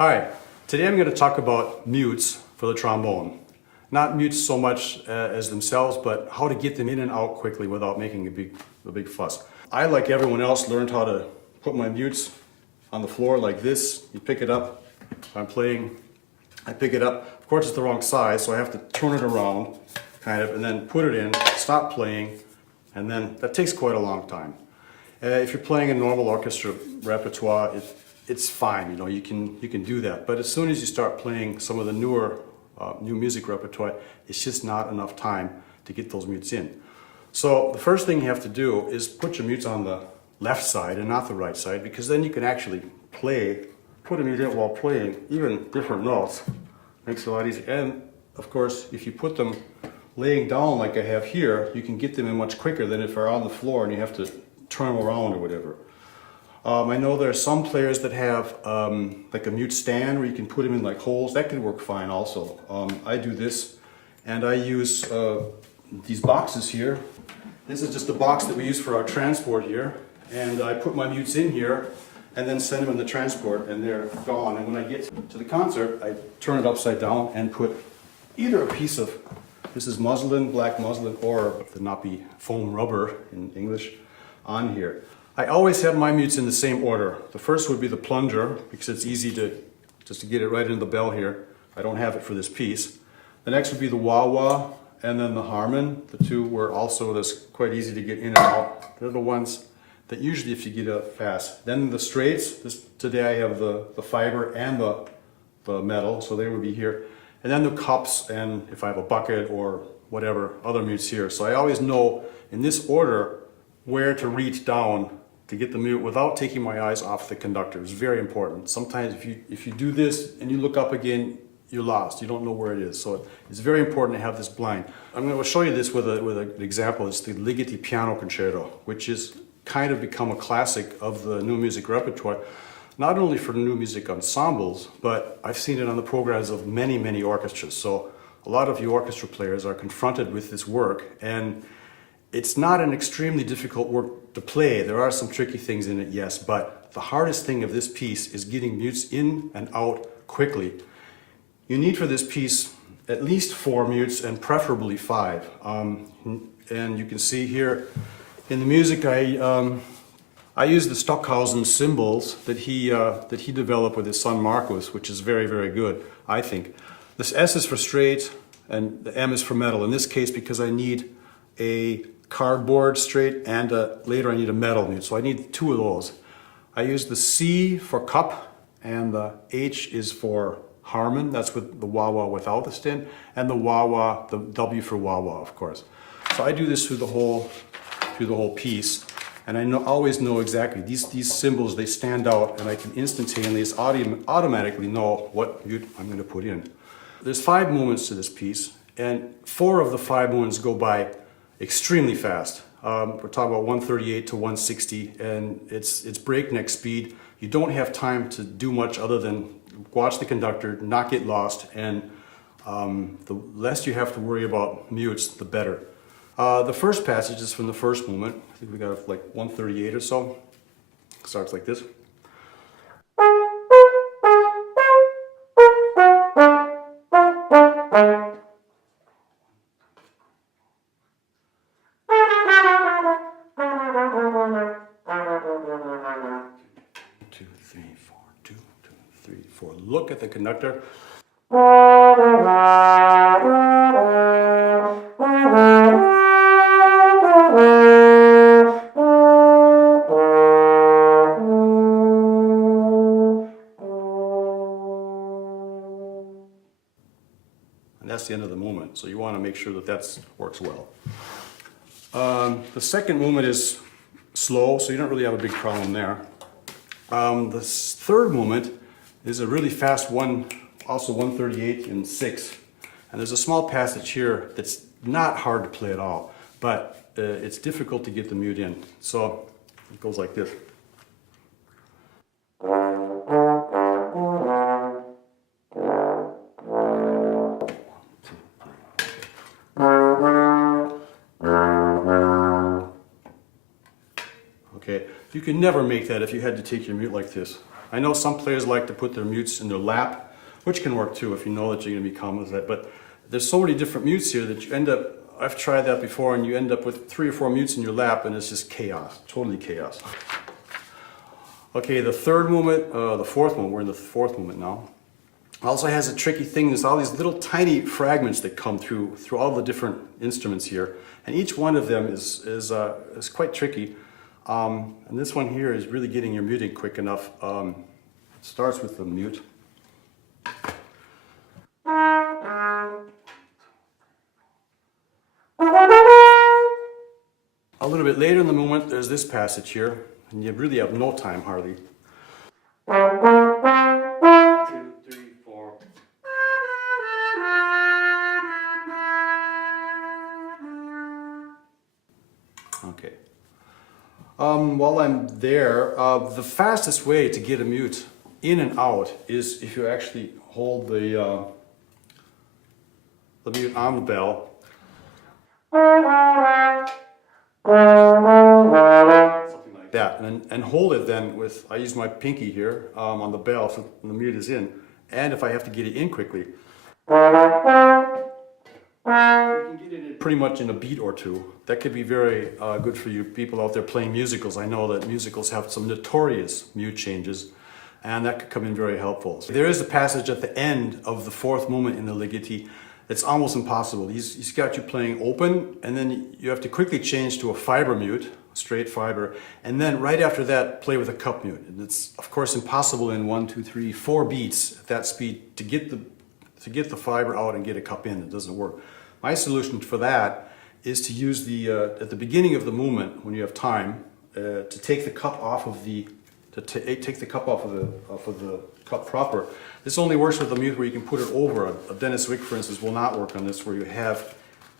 Hi, today I'm going to talk about mutes for the trombone. Not mutes so much as themselves, but how to get them in and out quickly without making a big fuss. I, like everyone else, learned how to put my mutes on the floor like this. You pick it up. If I'm playing, I pick it up. Of course, it's the wrong size, so I have to turn it around, kind of, and then put it in, stop playing, and then that takes quite a long time. If you're playing a normal orchestra repertoire, it's fine, you can do that. But as soon as you start playing some of the new music repertoire, it's just not enough time to get those mutes in. So the first thing you have to do is put your mutes on the left side and not the right side, because then you can actually put a mute in while playing even different notes. Makes it a lot easier. And of course, if you put them laying down like I have here, you can get them in much quicker than if they're on the floor and you have to turn them around or whatever. I know there are some players that have like a mute stand where you can put them in like holes. That could work fine also. I do this, and I use these boxes here. This is just a box that we use for our transport here, and I put my mutes in here and then send them in the transport, and they're gone. And when I get to the concert, I turn it upside down and put either a piece of, this is muslin, black muslin, or the nappy foam rubber in English, on here. I always have my mutes in the same order. The first would be the plunger, because it's easy just to get it right into the bell here. I don't have it for this piece. The next would be the wah-wah, and then the harmon. The two were also that's quite easy to get in and out. They're the ones that usually if you get up fast. Then the straights, today I have the fiber and the metal, so they would be here. And then the cups, and if I have a bucket or whatever, other mutes here. So I always know in this order where to reach down to get the mute without taking my eyes off the conductor. It's very important. Sometimes if you do this and you look up again, you're lost. You don't know where it is. So it's very important to have this blind. I'm going to show you this with an example. It's the Ligeti Piano Concerto, which is kind of become a classic of the new music repertoire, not only for new music ensembles, but I've seen it on the programs of many, many orchestras. So a lot of you orchestra players are confronted with this work, and it's not an extremely difficult work to play. There are some tricky things in it, yes, but the hardest thing of this piece is getting mutes in and out quickly. You need for this piece at least 4 mutes and preferably 5. And you can see here in the music, I use the Stockhausen cymbals that he developed with his son Marcus, which is very, very good, I think. This S is for straight and the M is for metal. In this case, because I need a cardboard straight and later I need a metal mute, so I need 2 of those. I use the C for cup, and the H is for harmon. That's with the wah-wah without the stem, and the wah-wah, the W for wah-wah, of course. So I do this through the whole piece, and I always know exactly these symbols. They stand out, and I can instantaneously automatically know what mute I'm going to put in. There's 5 movements to this piece, and 4 of the 5 movements go by extremely fast. We're talking about 138 to 160, and it's breakneck speed. You don't have time to do much other than watch the conductor, not get lost, and the less you have to worry about mutes, the better. The first passage is from the first movement. I think we got like 138 or so. It starts like this. Look at the conductor. And that's the end of the movement, so you want to make sure that works well. The second movement is slow, so you don't really have a big problem there. The third movement is a really fast one, also 138 and 6. And there's a small passage here that's not hard to play at all, but it's difficult to get the mute in. So it goes like this. Okay, you could never make that if you had to take your mute like this. I know some players like to put their mutes in their lap, which can work too if you know that you're going to be calm with that, but there's so many different mutes here that you end up, I've tried that before, and you end up with 3 or 4 mutes in your lap and it's just chaos, totally chaos. Okay, the fourth movement, we're in the fourth movement now. Also has a tricky thing, there's all these little tiny fragments that come through all the different instruments here. And each one of them is quite tricky. And this one here is really getting your muting quick enough. It starts with the mute. A little bit later in the movement, there's this passage here, and you really have no time hardly. 2, 3, 4. Okay. While I'm there, the fastest way to get a mute in and out is if you actually hold the mute on the bell. Something like that, and hold it then with, I use my pinky here on the bell so the mute is in, and if I have to get it in quickly, you can get it in pretty much in a beat or two. That could be very good for you people out there playing musicals. I know that musicals have some notorious mute changes, and that could come in very helpful. So there is a passage at the end of the fourth movement in the Ligeti. It's almost impossible. He's got you playing open, and then you have to quickly change to a fiber mute, straight fiber, and then right after that play with a cup mute. And it's of course impossible in 1, 2, 3, 4 beats at that speed to get the fiber out and get a cup in. It doesn't work. My solution for that is to use at the beginning of the movement, when you have time, to take the cup off of the cup proper. This only works with a mute where you can put it over. A Dennis Wick, for instance, will not work on this, where you have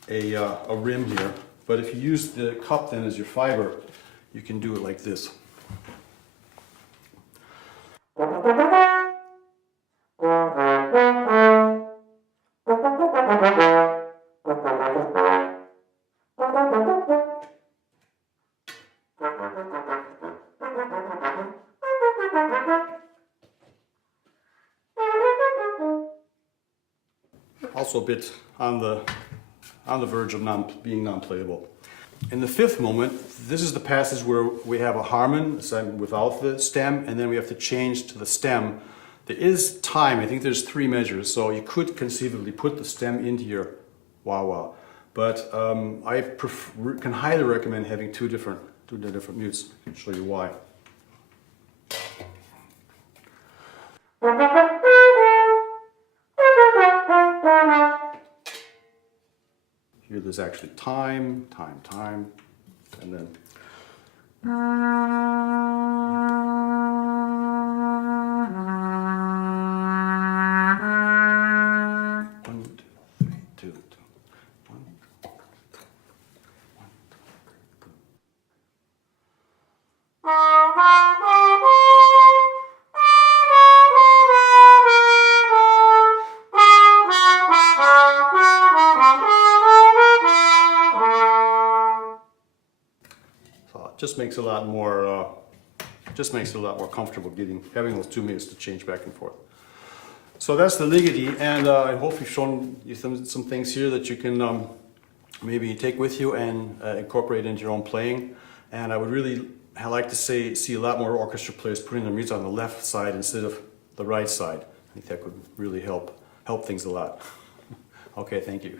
a rim here. But if you use the cup then as your fiber, you can do it like this. Also a bit on the verge of being non-playable. In the fifth moment, this is the passage where we have a harmon without the stem, and then we have to change to the stem. There is time, I think there's 3 measures, so you could conceivably put the stem into your wah-wah. But I can highly recommend having two different mutes. I can show you why. Here there's actually time, and then. 1, 2, 3, 2, 2, 1. Just makes it a lot more comfortable having those 2 minutes to change back and forth. So that's the Ligeti, and I hope we've shown you some things here that you can maybe take with you and incorporate into your own playing. And I would really like to see a lot more orchestra players putting their mutes on the left side instead of the right side. I think that could really help things a lot. Okay, thank you.